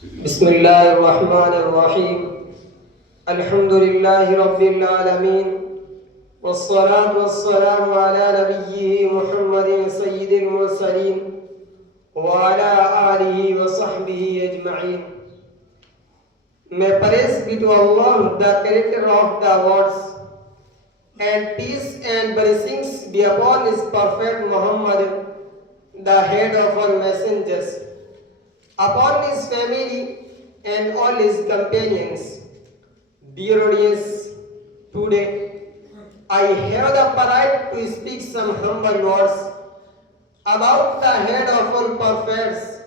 بسم الله الرحمن الرحيم الحمد لله رب العالمين والصلاة والسلام على نبيه محمد سيد المرسلين وعلى آله وصحبه أجمعين. May praise be to Allah, the creator of the worlds, and peace and blessings be upon His Prophet Muhammad, the head of all messengers, upon his family and all his companions. Dear audience, today I have the pride to speak some humble words about the head of all prophets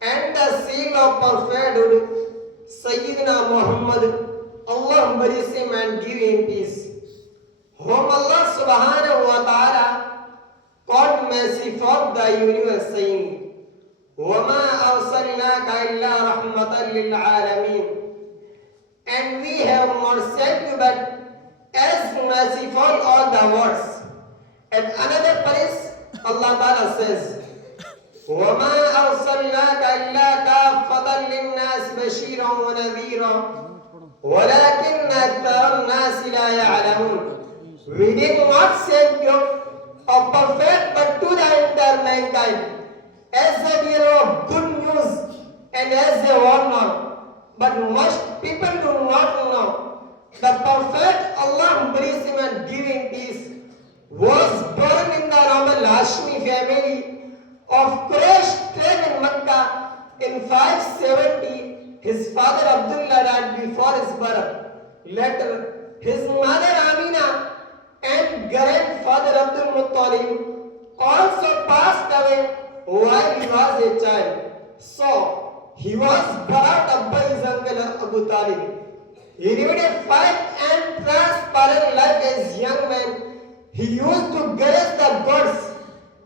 and the seal of prophethood, Sayyidina Muhammad, Allah bless him and give him peace, whom Allah subhanahu wa ta'ala called mercy for the universe, saying, وَمَا أَرْسَلْنَاكَ إِلَّا رَحْمَةً لِلْعَالَمِينَ. And we have not sent you but as mercy for all the worlds. At another place, Allah Ta'ala says, وَمَا أَرْسَلْنَاكَ إِلَّا كَافَّةً لِلنَّاسِ بَشِيرًا وَنَذِيرًا وَلَكِنَّ أَكْثَرَ النَّاسِ لَا يَعْلَمُونَ. We did not send you a prophet but to the entire mankind, as a bearer of good news and as a warner. But most people do not know. The Prophet, Allah bless him and give him peace, was born in the Roman Hashmi family of Quraysh clan in Mecca in 570. His father Abdullah died before his birth. Later, his mother Amina and grandfather Abdul Muttalib also passed away while he was a child. So, he was brought up by his uncle Abu Talib. He lived a fine and transparent life as a young man. He used to graze the gods,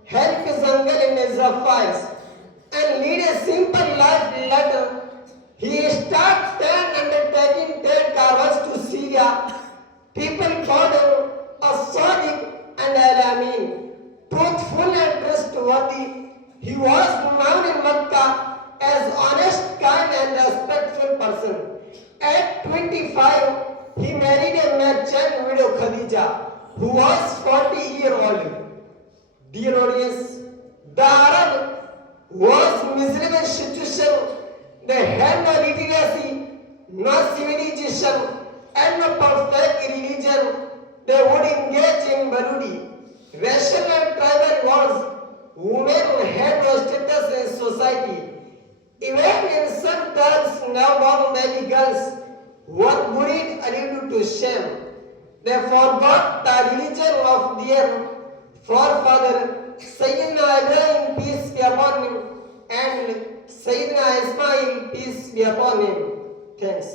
help his uncle in his affairs, and lead a simple life. Later, he started undertaking trade caravans to Syria. People called him a Sadiq and Al-Amin, truthful and trustworthy. He was known in Mecca as honest, kind and respectful person. At 25, he married a merchant widow Khadija, who was 40 years old. Dear audience, the Arab was miserable situation. They had no literacy, no civilization, and no perfect religion. They would engage in bloody, racial and tribal wars. Women had no status in society. Even in some terms, newborn baby girls were bullied and lead to shame. They forgot the religion of their forefather, Sayyidina Ibrahim, peace be upon him, and Sayyidina Ismail, peace be upon him. Thanks.